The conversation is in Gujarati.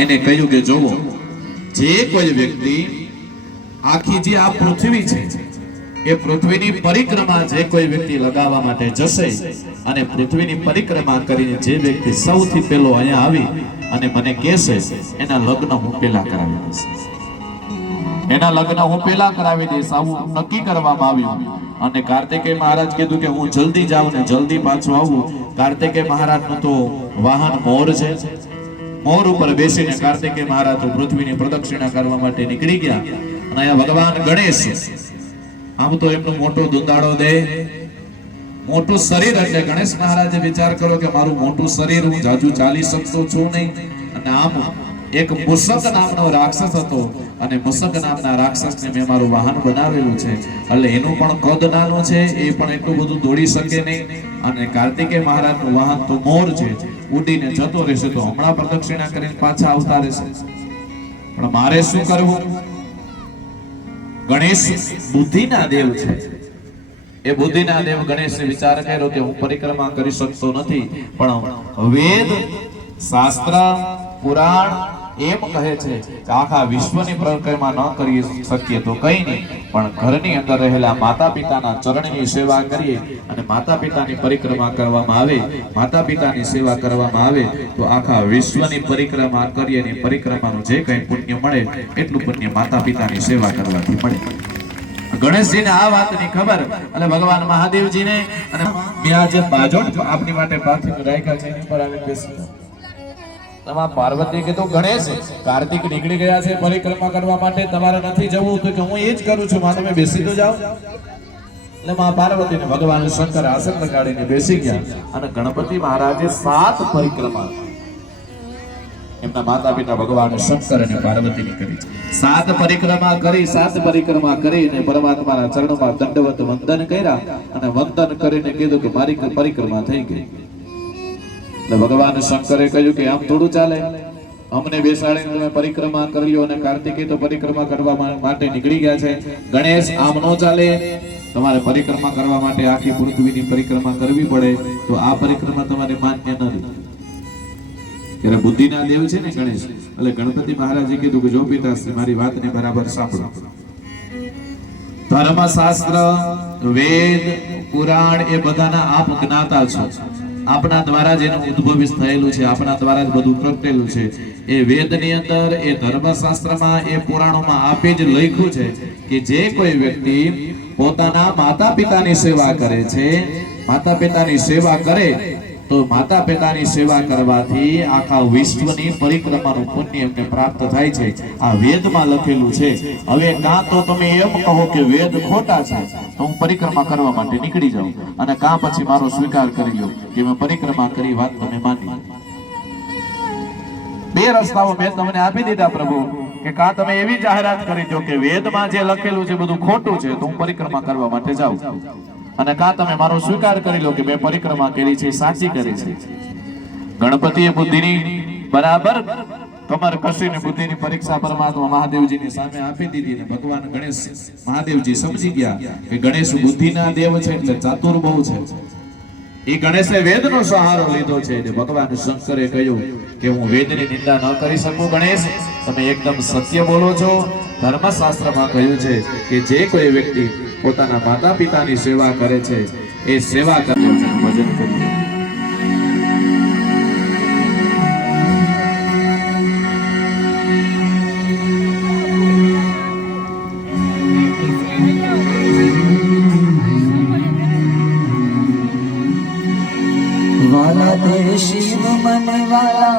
એને કહ્યું કે જોવો, જે કોઈ વ્યક્તિ આખી જે આ પૃથ્વી છે એ પૃથ્વીની પરિક્રમા જે કોઈ વ્યક્તિ લગાવવા માટે જશે અને પૃથ્વીની પરિક્રમા કરીને જે વ્યક્તિ સૌથી પહેલો અહીંયા આવી અને મને કહેશે એના લગ્ન હું પહેલા કરાવી દઈશ, એના લગ્ન હું પહેલા કરાવી દઈશ, આવું નક્કી કરવામાં આવ્યું. અને કાર્તિકેય મહારાજ કીધું કે હું જલ્દી જાઉં ને જલ્દી પાછું આવું. કાર્તિકેય મહારાજનું તો વાહન મોર છે. મોર ઉપર બેસીને કાર્તિકેય મહારાજ તો પૃથ્વીની પ્રદક્ષિણા કરવા માટે નીકળી ગયા. અને અહીંયા ભગવાન ગણેશ, આમ તો એમનો મોટો દુંદાળો દે, મોટું શરીર, એટલે ગણેશ મહારાજે વિચાર કર્યો કે મારું મોટું શરીર, હું જાજુ ચાલી શકતો છું નહીં. અને આમ એક મુસક નામનો રાક્ષસ હતો અને મુસક નામના રાક્ષસને મેં મારું વાહન બનાવેલું છે, એટલે એનું પણ કદ નાનું છે, એ પણ એટલું બધું દોડી શકે નહીં. અને કાર્તિકેય મહારાજનું વાહન તો મોર છે, ઉડીને જતો રહેશે તો હમણાં પ્રદક્ષિણા કરીને પાછા આવતા રહેશે. પણ મારે શું કરવું? ગણેશ બુદ્ધિના દેવ છે, એ બુદ્ધિના દેવ ગણેશે વિચાર કર્યો કે હું પરિક્રમા કરી શકતો નથી, પણ વેદ શાસ્ત્ર પુરાણ એમ કહે છે કે આખા વિશ્વની પરિક્રમા ન કરી શકીએ તો કઈ નહીં, પણ ઘરની અંદર રહેલા માતા પિતાના ચરણની સેવા કરીએ અને માતા પિતાની પરિક્રમા કરવામાં આવે, માતા પિતાની સેવા કરવામાં આવે તો આખા વિશ્વની પરિક્રમા કરીએ અને પરિક્રમાનું જે કંઈ પુણ્ય મળે એટલું પુણ્ય માતા પિતાની સેવા કરવાથી મળે. ગણેશજીને આ વાતની ખબર, એટલે ભગવાન મહાદેવજીને અને મેં આ જે બાજોટ આપની માટે પાર્થિવ રાખ્યા છે એની પર આવી બેસી તમા પાર્વતી કીધું ગણેશ કાર્તિક નીકળી ગયા છે પરિક્રમા કરવા માટે, તમારે નથી જવું તો કે હું એ જ કરું છું, માં તમે બેસી તો જાઓ. એટલે માં પાર્વતી ને ભગવાન શંકર આસન લગાડીને બેસી ગયા અને ગણપતિ મહારાજે 7 પરિક્રમા એમના માતા પિતા ભગવાન શંકર અને પાર્વતીની કરી છે. 7 પરિક્રમા કરી, 7 પરિક્રમા કરીને પરમાત્માના ચરણોમાં દંડવત વંદન કર્યા અને વંદન કરીને કીધું કે મારી પરિક્રમા થઈ ગઈ. એટલે ભગવાન શંકરે કહ્યું કે આમ થોડું ચાલે, અમને બેસાડીને તમે પરિક્રમા કરી લો અને કાર્તિકેય તો પરિક્રમા કરવા માટે નીકળી ગયા છે. ગણેશ આમ ન ચાલે, તમારે પરિક્રમા કરવા માટે આખી પૃથ્વીની પરિક્રમા કરવી પડે, તો આ પરિક્રમા તમારે માન્ય નથી. ત્યારે બુદ્ધિના દેવ છે ને ગણેશ, એટલે ગણપતિ મહારાજે કીધું કે જો પિતાશ્રી મારી વાતને બરાબર સાંભળો. ધર્મશાસ્ત્ર વેદ પુરાણ એ બધાના આપ જ્ઞાતા છો, આપના દ્વારા જ એનું ઉદ્ભવ થયેલું છે, આપના દ્વારા જ બધું પ્રગટેલું છે. એ વેદની અંદર, એ ધર્મશાસ્ત્રમાં, એ પુરાણોમાં આપે જ લખ્યું છે કે જે કોઈ વ્યક્તિ પોતાના માતા પિતાની સેવા કરે છે, માતા પિતાની સેવા કરે તો માતા પિતાની સેવા કરવાથી આખા વિશ્વની પરિક્રમાનું પુણ્ય એમને પ્રાપ્ત થાય છે. આ વેદમાં લખેલું છે. હવે કાં તો તમે એમ કહો કે વેદ ખોટા છે તો હું પરિક્રમા કરવા માટે નીકળી જાઉં, અને કાં પછી મારો સ્વીકાર કરી લો કે મેં પરિક્રમા કરી, વાત તમે માની. 2 રસ્તાઓ મેં તમને આપી દીધા પ્રભુ, કે કાં તમે એવી જાહેરાત કરી દો કે વેદમાં જે લખેલું છે બધું ખોટું છે તો હું પરિક્રમા કરવા માટે જાઉં, અને કાં તમે મારો સ્વીકાર કરી લો કે મેં પરિક્રમા કરી છે, સાચી કરી છે. ગણપતિએ બુદ્ધિની બરાબર કમર કસીને બુદ્ધિની પરીક્ષા પરમાત્મા મહાદેવજીની સામે આપી દીધી ને ભગવાન ગણેશ મહાદેવજી સમજી ગયા કે ગણેશ બુદ્ધિના દેવ છે એટલે ચાતુર બહુ છે. એ ગણેશે વેદનો સહારો લીધો છે. ભગવાન શંકરે કહ્યું કે હું વેદની નિંદા ન કરી શકું. ગણેશ તમે એકદમ સત્ય બોલો છો. ધર્મશાસ્ત્રમાં કહ્યું છે કે જે કોઈ વ્યક્તિ પોતાના માતા પિતાની સેવા કરે છે એ સેવા કરે ભજન કરે. वाला दे शिव मन वाला